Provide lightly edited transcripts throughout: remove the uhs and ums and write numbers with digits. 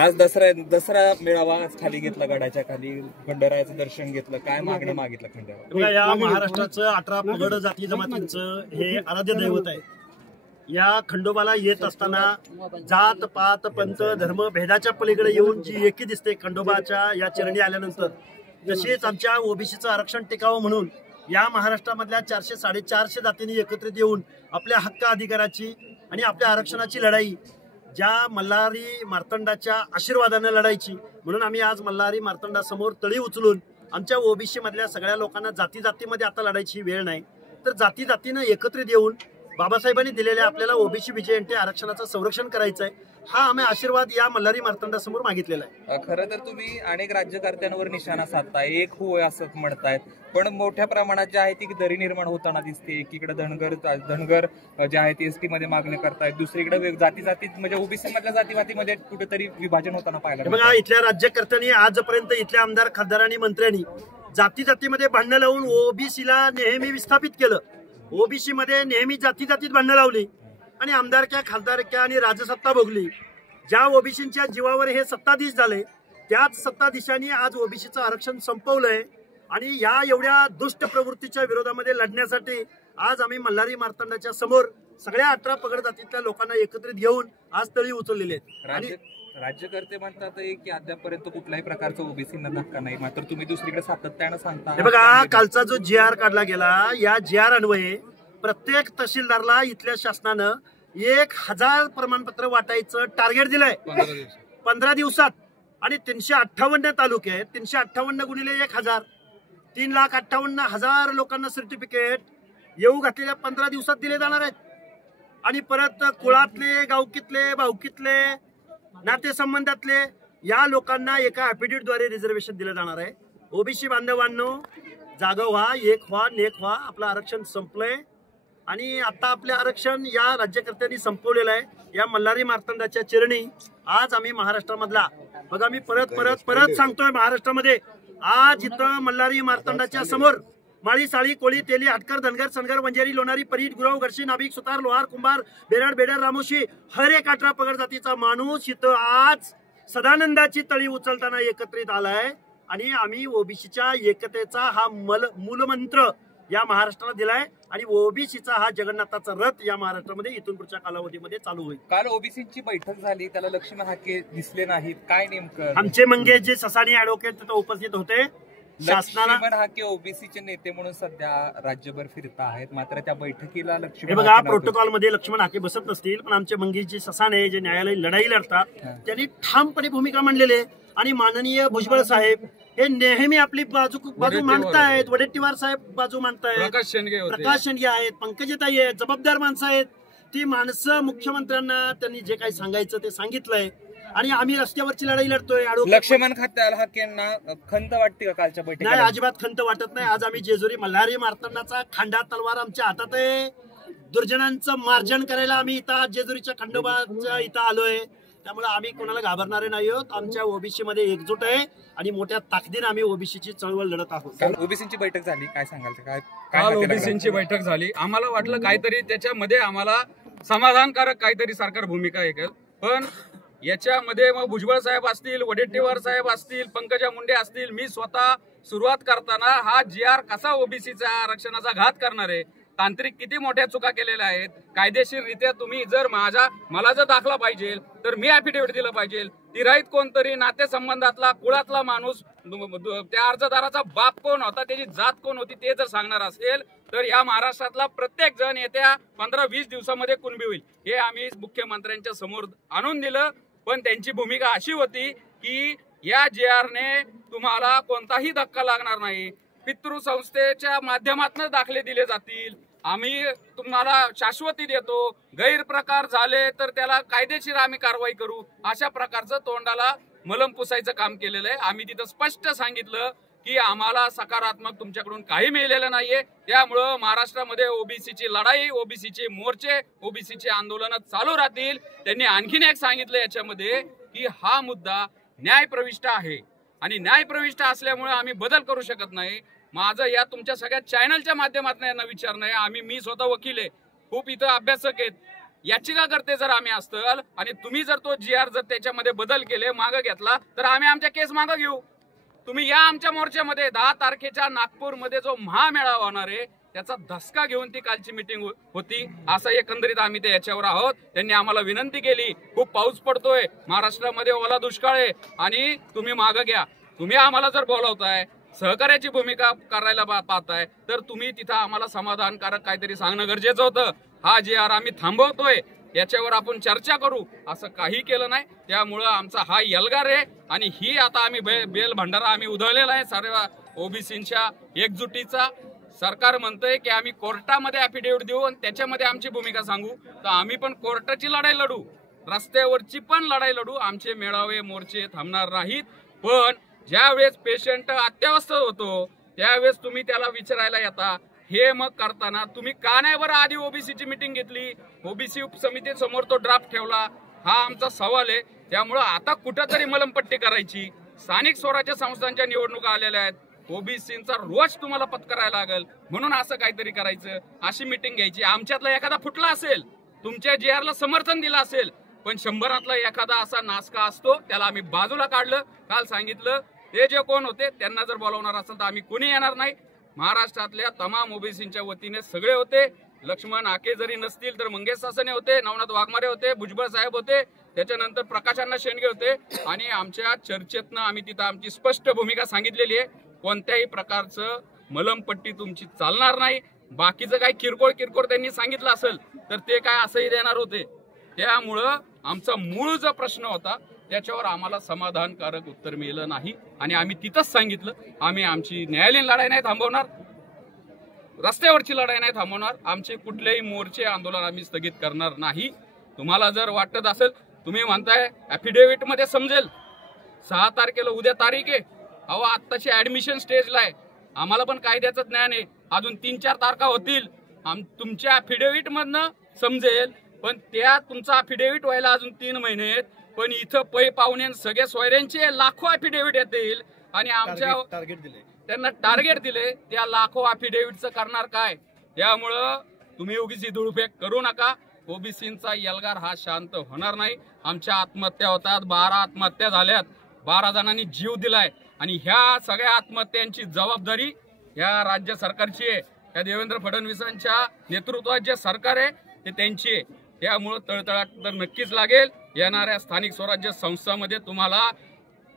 आज दसरा मेळावा खाली घेतला, गडाच्या खाली खंडेरायाचं दर्शन घेतलं, काय मागणं मागितलं खंडेराय? या महाराष्ट्राचं 18 पगड जाती जमातींचं हे आराध्य दैवत आहे। या खंडोबाला येत असताना जात पात पंथ धर्म भेदाच्या पलीकडे येऊन जी एकी दिसते खंडोबाच्या या चरणी आल्यानंतर, तसेच आमच्या ओबीसीचं आरक्षण टिकावं म्हणून या महाराष्ट्रामधल्या 400-450 जातींनी एकत्रित येऊन आपल्या हक्क अधिकाराची आणि आपल्या आरक्षणाची लढाई ज्या मल्हारी मार्तंडाच्या आशीर्वादाने लढायची, म्हणून आम्ही आज मल्हारी मार्तंडासमोर तळी उचलून आमच्या ओबीसी मधल्या सगळ्या लोकांना जाती जातीमध्ये आता लढायची वेळ नाही, तर जाती जातीनं एकत्रित येऊन बाबासाहेबांनी दिलेल्या आपल्याला ओबीसी विजयंती आरक्षणाचं संरक्षण करायचं आहे, हा आम्ही आशीर्वाद या मल्हारी मार्तंडासमोर मागितलेला आहे। खरं तर तुम्ही अनेक राज्यकर्त्यांवर निशाणा साधताय, एक होय असं म्हणतायत, पण मोठ्या प्रमाणात जे आहे ती दरी निर्माण होताना दिसते। एकीकडे धनगर जे आहे ते एसटी मध्ये मागणी करतायत, दुसरीकडे जातीत म्हणजे ओबीसी मधल्या जातीवातीमध्ये कुठेतरी विभाजन होताना पाहायला। बघा, इथल्या राज्यकर्त्यांनी आजपर्यंत इथल्या आमदार खासदारांनी मंत्र्यांनी जाती जातीमध्ये भांडणं लावून ओबीसीला नेहमी विस्थापित केलं, ओबीसी मध्ये नेहमी जाती जातीत भांडणं लावली आणि आमदारक्या खासदारक्या आणि राजसत्ता भोगली। ज्या ओबीसींच्या जीवावर हे सत्ताधीश झाले, त्याच सत्ताधीशांनी आज ओबीसीचं आरक्षण संपवलंय आणि या एवढ्या दुष्ट प्रवृत्तीच्या विरोधामध्ये लढण्यासाठी आज आम्ही मल्हारी मार्तंडाच्या समोर सगळ्या 18 पगड जातीतल्या लोकांना एकत्रित घेऊन आज तळी उचललेले आहेत। आणि राज्यकर्ते म्हणतात की अद्यापर्यंत कुठल्याही प्रकारचा ओबीसींना धक्का नाही, मात्र तुम्ही दुसरीकडे सातत्यानं सांगता। हे बघा, कालचा जो GR काढला गेला, या GR अन्वये प्रत्येक तहसीलदारला इथल्या शासनानं 1000 प्रमाणपत्र वाटायचं टार्गेट दिलंय 15 दिवसात, आणि 358 तालुके आहेत, 358 गुणिले 1000, 3,58,000 लोकांना सर्टिफिकेट येऊ घातलेल्या 15 दिवसात दिले जाणार आहेत। आणि परत कुळातले, गावकीतले, भावकीतले, नातेसंबंधातले या लोकांना एका ॲफिडेव्हिटद्वारे रिझर्वेशन दिलं जाणार आहे। ओबीसी बांधवांनो, जागा व्हा, एक व्हा, नेक व्हा, आपलं आरक्षण संपलंय आणि आता आपले आरक्षण या राज्यकर्त्यांनी संपवलेलं आहे। या मल्हारी मार्तंडाच्या चरणी आज आम्ही महाराष्ट्रामधला, बघा मी परत सांगतोय, महाराष्ट्रामध्ये आज इथं मल्हारी मार्तंडाच्या समोर माळी, साळी, कोळी, तेली, हटकर, धनगर, सनगर, वंजारी, लोणारी, परीट, गुरव, घरशी, नाभिक, सुतार, लोहार, कुंभार, बेराड, बेडर, रामोशी, हर एक 18 पगड जातीचा माणूस इथं आज सदानंदाची तळी उचलताना एकत्रित आलाय आणि आम्ही ओबीसीच्या एकतेचा हा मूलमंत्र या महाराष्ट्राला दिलाय आणि ओबीसीचा हा जगन्नाथाचा रथ या महाराष्ट्रामध्ये इथून पुढच्या कालावधीमध्ये चालू होईल। काल ओबीसीची बैठक झाली, त्याला लक्ष्मण हाके दिसले नाहीत, काय नेमकं? आमचे मंगेश जे ससानी ॲडव्होकेट तिथं उपस्थित होते। लक्ष्मण हाके ओबीसीचे नेते म्हणून सध्या राज्यभर फिरत आहेत, मात्र त्या बैठकीला हे बघा, प्रोटोकॉल मध्ये लक्ष्मण हाके बसत नसतील, पण आमचे मंगेशजी ससाने जे न्यायालयीन लढाई लढतात त्यांनी ठामपणे भूमिका मांडलेली आहे आणि माननीय भुजबळ साहेब हे नेहमी आपली बाजू मांडतायत, वडेट्टीवार साहेब बाजू मांडतायत, प्रकाश शेंडगे आहेत, पंकजताई आहेत, जबाबदार माणसं आहेत। ती माणसं मुख्यमंत्र्यांना त्यांनी जे काही सांगायचं ते सांगितलंय आणि आम्ही रस्त्यावरची लढाई लढतोय। लक्ष्मण हाकेंना खंत वाटते का कालच्या बैठकीत? नाही, अजिबात खंत वाटत नाही। आज आम्ही जेजुरी मल्हारी मार्तंडाचा खांडा तलवार आमच्या हातात आहे, दुर्जनांचं मार्जन करायला आम्ही इथं जेजुरीच्या खंडोबाच्या इथं आलोय, त्यामुळे आम्ही कोणाला घाबरणारे नाही आहोत। आमच्या ओबीसी मध्ये एकजूट आहे आणि मोठ्या ताकदीने आम्ही ओबीसीची चळवळ लढत आहोत। ओबीसीची बैठक झाली, काय सांगाल? काल ओबीसीची बैठक झाली, आम्हाला वाटलं काहीतरी त्याच्यामध्ये आम्हाला समाधानकारक काहीतरी सरकार भूमिका आहे, पण याच्यामध्ये मग भुजबळ साहेब असतील, वडेट्टीवार साहेब असतील, पंकजा मुंडे असतील, मी स्वतः सुरुवात करताना हा GR कसा ओबीसीचा आरक्षणाचा घात करणार आहे, तांत्रिक किती मोठ्या चुका केलेल्या आहेत, कायदेशीररित्या तुम्ही जर मला जर दाखला पाहिजे तर मी ॲफिडेव्हिट दिलं पाहिजे, तिराईत कोणतरी नातेसंबंधातला कुळातला माणूस, त्या अर्जदाराचा बाप कोण होता, त्याची जात कोण होती ते जर सांगणार असेल तर या महाराष्ट्रातला प्रत्येक जण येत्या 15-20 दिवसामध्ये कुणबी होईल। हे आम्ही मुख्यमंत्र्यांच्या समोर आणून दिलं, पण त्यांची भूमिका अशी होती की या GRने तुम्हाला कोणताही धक्का लागणार नाही, पितृसंस्थेच्या माध्यमातून दाखले दिले जातील, आम्ही तुम्हाला शाश्वती देतो, गैरप्रकार झाले तर त्याला कायदेशीर आम्ही कारवाई करू, अशा प्रकारचं तोंडाला मलम पुसायचं काम केलेलं आहे। आम्ही तिथं स्पष्ट सांगितलं की आम्हाला सकारात्मक तुमच्याकडून काही मिळालेलं नाहीये, त्यामुळं महाराष्ट्रामध्ये ओबीसीची लढाई, ओबीसीचे मोर्चे, ओबीसीचे आंदोलन चालू राहतील। त्यांनी आणखीन एक सांगितलं याच्यामध्ये की हा मुद्दा न्यायप्रविष्ट आहे आणि न्यायप्रविष्ट असल्यामुळे आम्ही बदल करू शकत नाही। माझं या तुमच्या सगळ्या चॅनलच्या माध्यमातून यांना विचारणं आहे, मी स्वतः वकील आहे, खूप इथं अभ्यासक आहेत, याचिकाकर्ते जर आम्ही असतल आणि तुम्ही जर तो GR जर त्याच्यामध्ये बदल केले मागे घेतला तर आम्ही आमच्या केस मागे घेऊ. तुम्ही या आमच्या मोर्चामध्ये 10 तारखेच्या नागपूरमध्ये जो महामेळावा होणार आहे त्याचा धसका घेऊन ती कालची मीटिंग होती. असं एकंदरीत आम्ही ते याच्यावर आहोत. त्यांनी आम्हाला विनंती केली, खूप पाऊस पडतोय महाराष्ट्रामध्ये, ओला दुष्काळ आहे आणि तुम्ही मागे घ्या. तुम्ही आम्हाला जर बोलवताय, सहकार्याची भूमिका करायला पाहताय तर तुम्ही तिथं आम्हाला समाधानकारक काहीतरी सांगणं गरजेचं होतं. हा GR आम्ही थांबवतोय, याच्यावर आपण चर्चा करू, असं काही केलं नाही. त्यामुळं आमचा हा एल्गार आहे आणि ही आता आम्ही बेल भंडारा आम्ही उधळलेला आहे सर्व ओबीसींच्या एकजुटीचा. सरकार म्हणतंय की आम्ही कोर्टामध्ये ऍफिडेव्हिट देऊ आणि त्याच्यामध्ये आमची भूमिका सांगू, तर आम्ही पण कोर्टाची लढाई लढू, रस्त्यावरची पण लढाई लढू. आमचे मेळावे मोर्चे थांबणार नाहीत. पण ज्यावेळेस पेशंट अत्यावस्थेत होतो त्यावेळेस तुम्ही त्याला विचारायला येता. हे मग करताना तुम्ही का नाही बरं आधी ओबीसीची मीटिंग घेतली, ओबीसी उपसमितीसमोर तो ड्राफ्ट ठेवला, हा आमचा सवाल आहे. त्यामुळं आता कुठंतरी मलमपट्टी करायची. स्थानिक स्वराज्य संस्थांच्या निवडणुका आलेल्या आहेत, ओबीसींचा रोज तुम्हाला पत्करायला लागेल, म्हणून असं काहीतरी करायचं, अशी मीटिंग घ्यायची. आमच्यातला एखादा फुटला असेल, तुमच्या GRला समर्थन दिलं असेल, पण 100तला एखादा असा नासका असतो, त्याला आम्ही बाजूला काढलं. काल सांगितलं ते जे कोण होते त्यांना जर बोलवणार असेल तर आम्ही कोणी येणार नाही. महाराष्ट्रातल्या तमाम ओबीसींच्या वतीने सगळे होते. लक्ष्मण हाके जरी नसतील तर मंगेश सासने होते, नवनाथ वाघमारे होते, भुजबळ साहेब होते, त्याच्यानंतर प्रकाशांना शेंडगे होते. आणि आमच्या चर्चेतनं आम्ही तिथं आमची स्पष्ट भूमिका सांगितलेली आहे. कोणत्याही प्रकारचं मलमपट्टी तुमची चालणार नाही. बाकीचं काय किरकोळ त्यांनी सांगितलं असेल तर ते काय असंही देणार होते. त्यामुळं आमचा मूळ जो प्रश्न होता त्याच्यावर आम्हाला समाधानकारक उत्तर मिळालं नाही आणि आम्ही तिथंच सांगितलं, आम्ही आमची न्यायालयीन लढाई नाही थांबवणार, रस्त्यावरची लढाई नाही थांबवणार, आमचे कुठलेही मोर्चे आंदोलन आम्ही स्थगित करणार नाही. तुम्हाला जर वाटत असेल, तुम्ही म्हणताय ऍफिडेव्हिट मध्ये समजेल 6 तारखेला उद्या तारीख आहे. अहो आत्ताची ऍडमिशन स्टेजला आहे, आम्हाला पण कायद्याचं ज्ञान आहे. अजून 3-4 तारखा होतील, तुमच्या ऍफिडेव्हिट मधनं समजेल. पण त्या तुमचा ऍफिडेव्हिट व्हायला अजून 3 महिने आहेत. पण इथं पै पाहुणे सगळे सोयऱ्यांचे लाखो ऍफिडेव्हिट येतील आणि आमच्या त्यांना टार्गेट दिले, त्या लाखो ऍफिडेव्हिटचं करणार काय? त्यामुळं तुम्ही उगीच धुळफेक करू नका. ओबीसींचा एल्गार हा शांत होणार नाही. आमच्या आत्महत्या होतात, 12 आत्महत्या झाल्यात, 12 जणांनी जीव दिलाय आणि ह्या सगळ्या आत्महत्यांची जबाबदारी ह्या राज्य सरकारची आहे. या देवेंद्र फडणवीसांच्या नेतृत्वात जे सरकार आहे ते त्यांची आहे. त्यामुळं तळतळाट तर नक्कीच लागेल. येणाऱ्या स्थानिक स्वराज्य संस्थांमध्ये तुम्हाला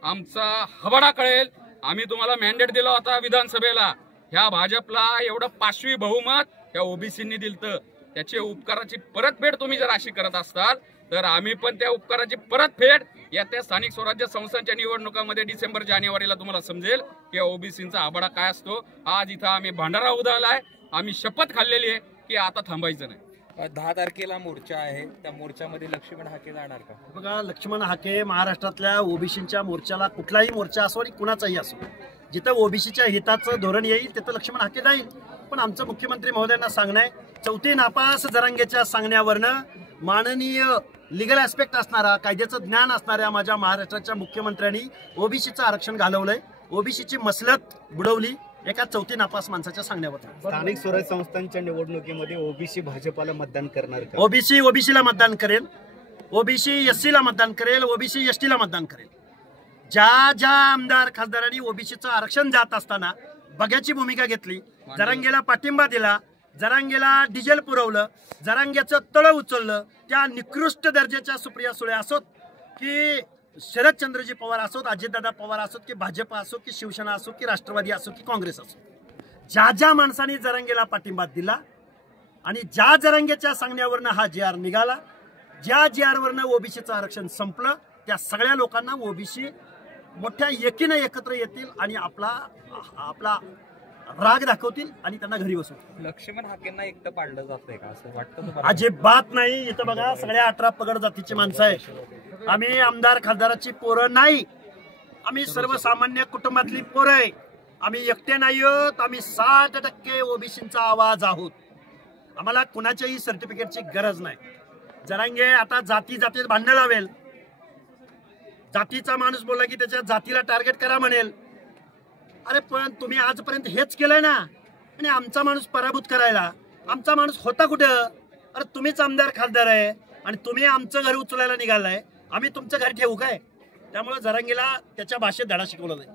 आमचा हवाडा कळेल. आम्ही तुम्हाला मॅन्डेट दिला होता विधानसभेला, ह्या भाजपला एवढं 5वी बहुमत या ओबीसींनी दिलं. त्याचे उपकाराची परतफेड तुम्ही जर अशी करत असाल तर आम्ही पण त्या उपकाराची परतफेड येत्या स्थानिक स्वराज्य संस्थांच्या निवडणुकांमध्ये डिसेंबर-जानेवारीला तुम्हाला समजेल की ओबीसींचा आबाडा काय असतो. आज इथं आम्ही भांडारा उधळलाय, आम्ही शपथ खाल्लेली आहे की आता थांबायचं नाही. 10 तारखेला मोर्चा आहे, त्या मोर्चामध्ये लक्ष्मण हाके जाणार का? बघा, लक्ष्मण हाके महाराष्ट्रातल्या ओबीसीच्या मोर्चाला, कुठलाही मोर्चा असो आणि कुणाचाही असो, जिथं ओबीसीच्या हिताचं धोरण येईल तिथं लक्ष्मण हाके जाईल. पण आमचं मुख्यमंत्री महोदयांना सांगणं आहे, चौथी नापास जरांगेच्या सांगण्यावरनं माननीय लिगल ऍस्पेक्ट असणारा, कायद्याचं ज्ञान असणाऱ्या माझ्या महाराष्ट्राच्या मुख्यमंत्र्यांनी ओबीसीचं आरक्षण घालवलंय, ओबीसीची मसलत बुडवली एका चौथी नापास माणसाच्या सांगण्यावर. स्थानिक स्वराज्य संस्थांच्या निवडणुकीमध्ये ओबीसी भाजपाला मतदान करणार का? ओबीसी ओबीसीला मतदान करेल, ओबीसी एससीला मतदान करेल, ओबीसी एसटीला मतदान करेल. ज्या आमदार खासदारांनी ओबीसीचं आरक्षण जात असताना बघ्याची भूमिका घेतली, जरांगेला पाठिंबा दिला, जरांगेला डिझेल पुरवलं, जरांगेचं तळ उचललं, त्या निकृष्ट दर्जाच्या सुप्रिया सुळे असोत की शरदचंद्रजी पवार असोत, अजितदादा पवार असोत की भाजप असो की शिवसेना असो की राष्ट्रवादी असो की काँग्रेस असो, ज्या माणसांनी जरांगेला पाठिंबा दिला आणि ज्या जरांगेच्या सांगण्यावरनं हा GR निघाला, ज्या GR वरनं ओबीसीचं आरक्षण संपलं, त्या सगळ्या लोकांना ओबीसी मोठ्या एकीनं एकत्र येतील आणि आपला राग दाखवतील आणि त्यांना घरी बसवतील. लक्ष्मण हाकेंना एकटं पाडलं जातंय का असं वाटतं? अजिबात नाही. इथं बघा, सगळ्या 18 पगड जातीची माणसं आहे. आम्ही आमदार खासदाराची पोरं नाही, आम्ही सर्वसामान्य कुटुंबातली पोरं आहे. आम्ही एकटे नाही आहोत, आम्ही 60% ओबीसींचा आवाज आहोत. आम्हाला कुणाच्याही सर्टिफिकेटची गरज नाही. जरांगे आता जातीत भांडण लावेल, जातीचा माणूस बोलला की त्याच्या जातीला टार्गेट करा म्हणेल. अरे पण तुम्ही आजपर्यंत हेच केलंय ना, आणि आमचा माणूस पराभूत करायला आमचा माणूस होता कुठं? अरे तुम्हीच आमदार खासदार आहे आणि तुम्ही आमचं घर उचलायला निघालाय, आम्ही तुमचं घर ठेवू काय? त्यामुळे जरांगीला त्याच्या भाषेत धडा शिकवला जाईल.